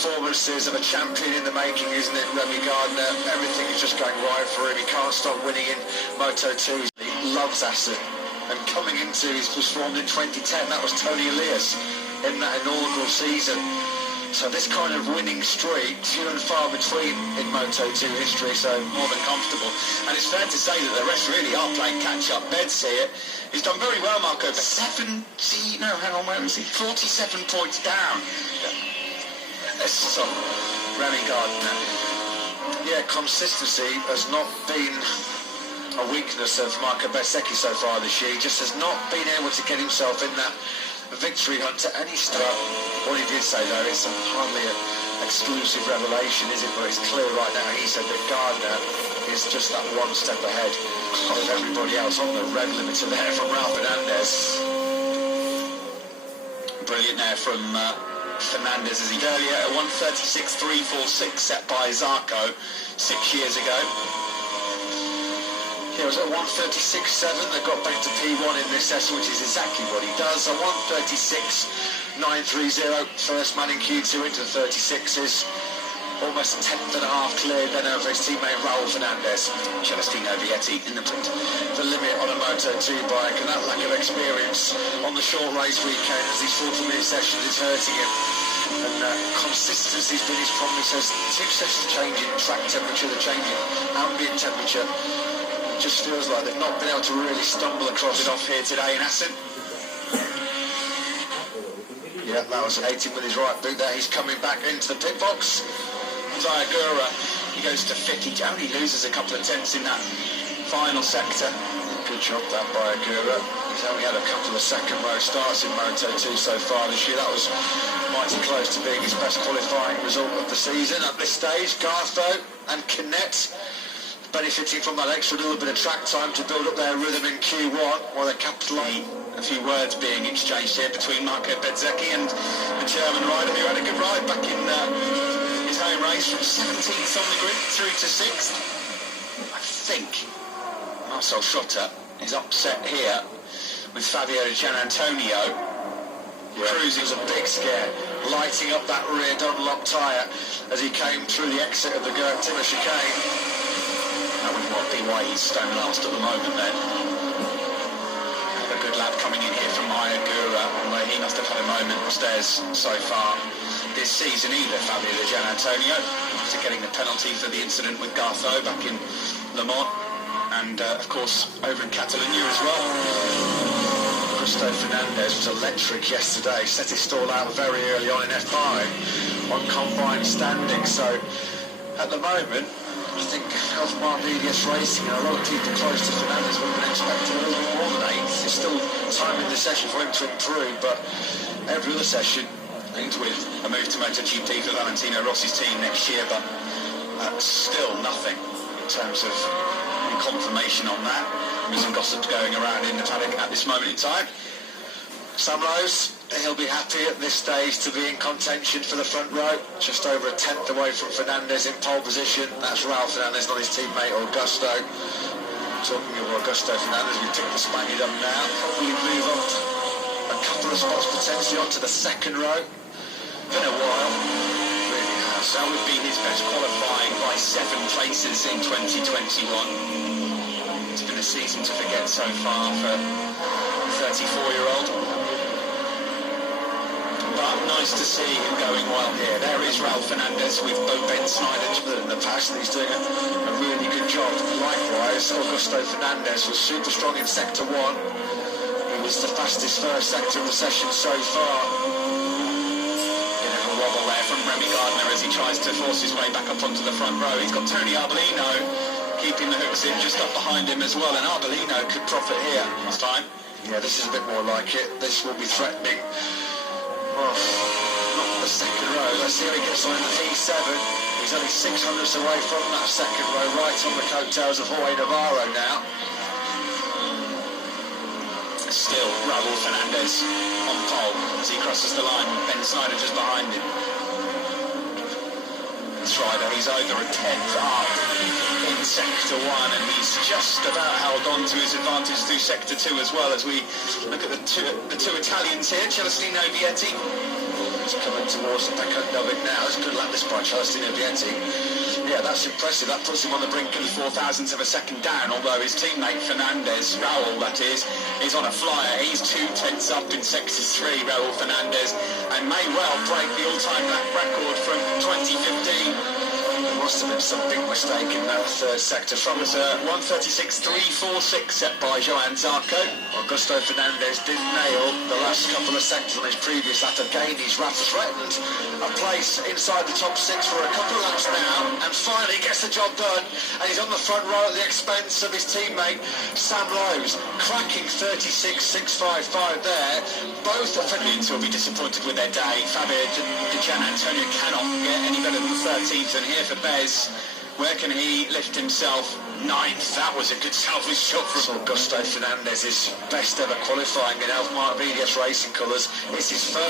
performances of a champion in the making, isn't it, Remy Gardner? Everything is just going right for him. He can't stop winning in Moto2. He loves Assen. And coming into, he's performed in 2010. That was Tony Elias in that inaugural season. So this kind of winning streak, few and far between in Moto2 history, so more than comfortable. And it's fair to say that the rest really are playing catch-up. Beds here. He's done very well, Marco. 47 points down. This is on Remy Gardner. Yeah, consistency has not been a weakness of Marco Bezzecchi so far this year. He just has not been able to get himself in that victory hunt at any stage. What he did say, though, it's hardly an exclusive revelation, is it? But it's clear right now. He said that Gardner is just that one step ahead of everybody else on the red limiter there from Ralph Fernandez. Brilliant there from Fernandez, as he did earlier, a 1:36.346 set by Zarco 6 years ago. He was at 1:36.7 that got back to P1 in this session, which is exactly what he does. A 1:36.930, first man in Q2 into the 36s. Almost a tenth and a half cleared then over his teammate Raul Fernandez. Celestino Vietti in the limit on a Moto2 bike, and that lack of experience on the short race weekend as these 40-minute sessions is hurting him. And consistency's been his promise. As 2 sessions changing track temperature, they're changing ambient temperature. Just feels like they've not been able to really stumble across it off here today in Assen. Yeah, that was 18 with his right boot there. He's coming back into the pit box. Zayagura, he goes to 50. He only loses a couple of tenths in that final sector. Good job that by Agura. He's only had a couple of second row starts in Moto2 so far this year. That was mighty close to being his best qualifying result of the season. At this stage, Gartho and Kinet benefiting from that extra little bit of track time to build up their rhythm in Q1 while they're capitalising. A few words being exchanged here between Marco Bezzecchi and the German rider who had a good ride back in his home race from 17th on the grid through to 6th. I think Marcel Schotter is upset here with Fabio Di Gianantonio. Cruising was a big scare, lighting up that rear Dunlop tyre as he came through the exit of the Timmer chicane. That would not be why he's stone last at the moment then. A good lap coming in here from Ayagura, where he must have had a moment upstairs so far this season either, Fabio Di Gianantonio, after getting the penalty for the incident with Gartho back in Le Mans, and of course over in Catalonia as well. Augusto Fernandez was electric yesterday, set his stall out very early on in F5 on combined standing, so at the moment I think Health Marvidius Racing and a lot of people close to Fernandez would have been expecting a little bit more than 8th. There's still time in the session for him to improve, but every other session, linked with a move to MotoGP for Valentino Rossi's team next year, but still nothing in terms of confirmation on that. There's some gossip going around in the paddock at this moment in time. Sunrose, he'll be happy at this stage to be in contention for the front row, just over a tenth away from Fernandez in pole position. That's Ralph Fernandez, not his teammate Augusto. Talking of Augusto Fernandez, we took the Spaniard up now, probably move up a couple of spots potentially onto the second row. Been a while, really has. That would be his best qualifying by 7 places in 2021. It's been a season to forget so far for the 34-year-old. But nice to see him going well here. There is Ralph Fernandez with Ben Snyder in the past. He's doing a really good job. Likewise, Augusto Fernandez was super strong in Sector 1. He was the fastest first sector of the session so far. A wobble there from Remy Gardner as he tries to force his way back up onto the front row. He's got Tony Arbolino keeping the hooks in just up behind him as well, and Arbolino could profit here this time. Yeah, this is a bit more like it. This will be threatening. Well, not the second row. Let's see how he gets on in the P7. He's only 600ths away from that second row, right on the coattails of Jorge Navarro now. Still, Raul Fernandez on pole as he crosses the line with Ben Snyder just behind him. Strider, he's over a tenth up in Sector 1, and he's just about held on to his advantage through Sector 2 as well, as we look at the two Italians here. Celestino Vietti He's coming towards the back end of it now. That's a good lap this by Celestino Vietti. Yeah, that's impressive. That puts him on the brink of the 4,000th of a second down, although his teammate Fernandez, Raul that is on a flyer. He's 2/10 up in sector 3, Raul Fernandez, and may well break the all-time lap record from 2015. There must have been some big mistake in that third sector from us. 1:36.346 set by Joan Zarco. Augusto Fernandez did nail the last couple of sectors on his previous lap. Again, he's rather threatened a place inside the top 6 for a couple of laps now, and finally gets the job done, and he's on the front row at the expense of his teammate Sam Lowes. Cracking 36.655 there. Both Italians will be disappointed with their day. Fabio Di Gianantonio cannot get any better than 13th, and here for Bez, where can he lift himself? 9th. That was a good salvage shot from Augusto Fernandez, his best ever qualifying in Elf Mark VDS Racing colours. It's his first